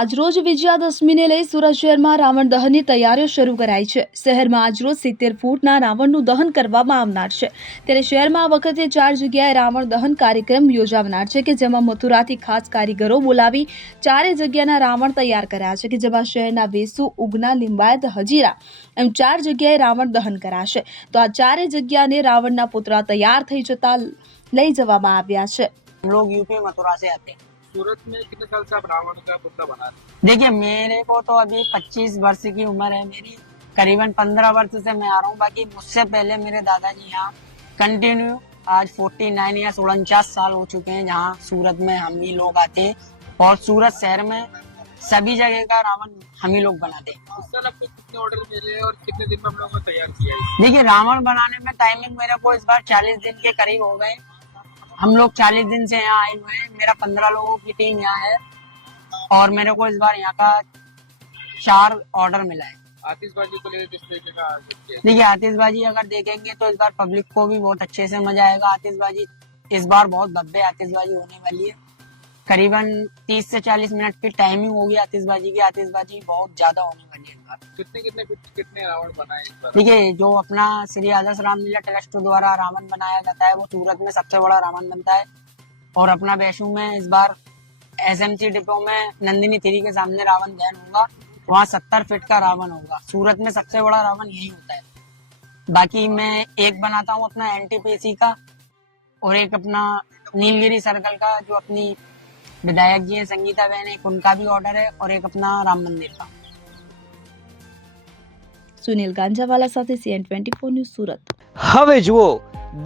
આજરોજ વિજયાદશમીને લઈ સુરત શહેરમાં રાવણ દહનની તૈયારીઓ શરૂ કરાઈ છે। શહેરમાં આજરોજ 70 ફૂટના રાવણનું દહન કરવામાં આવનાર છે। ત્યારે શહેરમાં આ વખતે 4 જગ્યાએ રાવણ દહન કાર્યક્રમ યોજાનાર છે કે જેમાં મથુરાથી ખાસ કારીગરો બોલાવી 4 જગ્યાના રાવણ તૈયાર કર્યા છે કે જેમાં શહેરના વેસુ, ઉગના, લિંબાયત, હજીરા એમ 4 જગ્યાએ રાવણ દહન કરાશે। તો આ 4 જગ્યાને રાવણના પુતળા તૈયાર થઈ જતા લઈ जवाब આવ્યા છે। हम लोग यूपी मथुरा से आते हैं। सूरत में कितने साल से आप रावण का पुतला बना रहे हैं? देखिए मेरे को तो अभी 25 वर्ष की उम्र है मेरी, करीबन 15 वर्ष से मैं आ रहा हूँ। बाकी मुझसे पहले मेरे दादाजी यहाँ कंटिन्यू आज 49 या 49 साल हो चुके हैं जहाँ सूरत में हम ही लोग आते हैं और सूरत शहर में सभी जगह का रावण हम ही लोग बनाते हैं। इस साल आपको कितने ऑर्डर मिले और कितने दिन में हम लोगों ने तैयार किया है? देखिए रावण बनाने में टाइमिंग मेरे को इस बार 40 दिन के करीब हो गए। हम लोग 40 दिन से यहाँ आए हुए हैं। मेरा 15 लोगों की टीम यहाँ है और मेरे को इस बार यहाँ का 4 ऑर्डर मिला है। आतिशबाजी को लेकर किस तरीके का आयोजन किया है? देखिए आतिशबाजी अगर देखेंगे तो इस बार पब्लिक को भी बहुत अच्छे से मजा आएगा। आतिशबाजी इस बार बहुत भव्य आतिशबाजी होने वाली है। करीबन 30 से 40 मिनट की टाइमिंग होगी आतिशबाजी की। आतिशबाजी बहुत ज्यादा होने वाली है इस बार। कितने रावण बनाए इस बार? देखिए जो अपना श्री आदर्श रामलीला ट्रस्ट द्वारा रावण बनाया जाता है वो सूरत में सबसे बड़ा रावण बनता है। और अपना वैशू में इस बार SMC डिपो में नंदिनी 3 के सामने रावण दहन होगा। वहाँ 70 फीट का रावण होगा। सूरत में सबसे बड़ा रावण यही होता है। बाकी मैं एक बनाता हूँ अपना NTPC का और एक अपना नीलगिरी सर्कल का जो अपनी विधायक जी है संगीता बहन, एक उनका भी ऑर्डर है और एक अपना राम मंदिर का। સુનિલ ગાંજાવાલા સાથે CN24 ન્યૂઝ સુરત। હવે જુઓ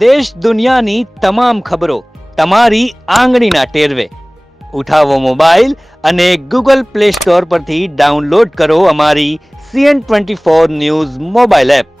દેશ દુનિયાની તમામ ખબરો તમારી આંગળીના ટેરવે। ઉઠાવો મોબાઈલ અને ગૂગલ પ્લે સ્ટોર પરથી ડાઉનલોડ કરો અમારી CN24 ન્યૂઝ મોબાઈલ એપ।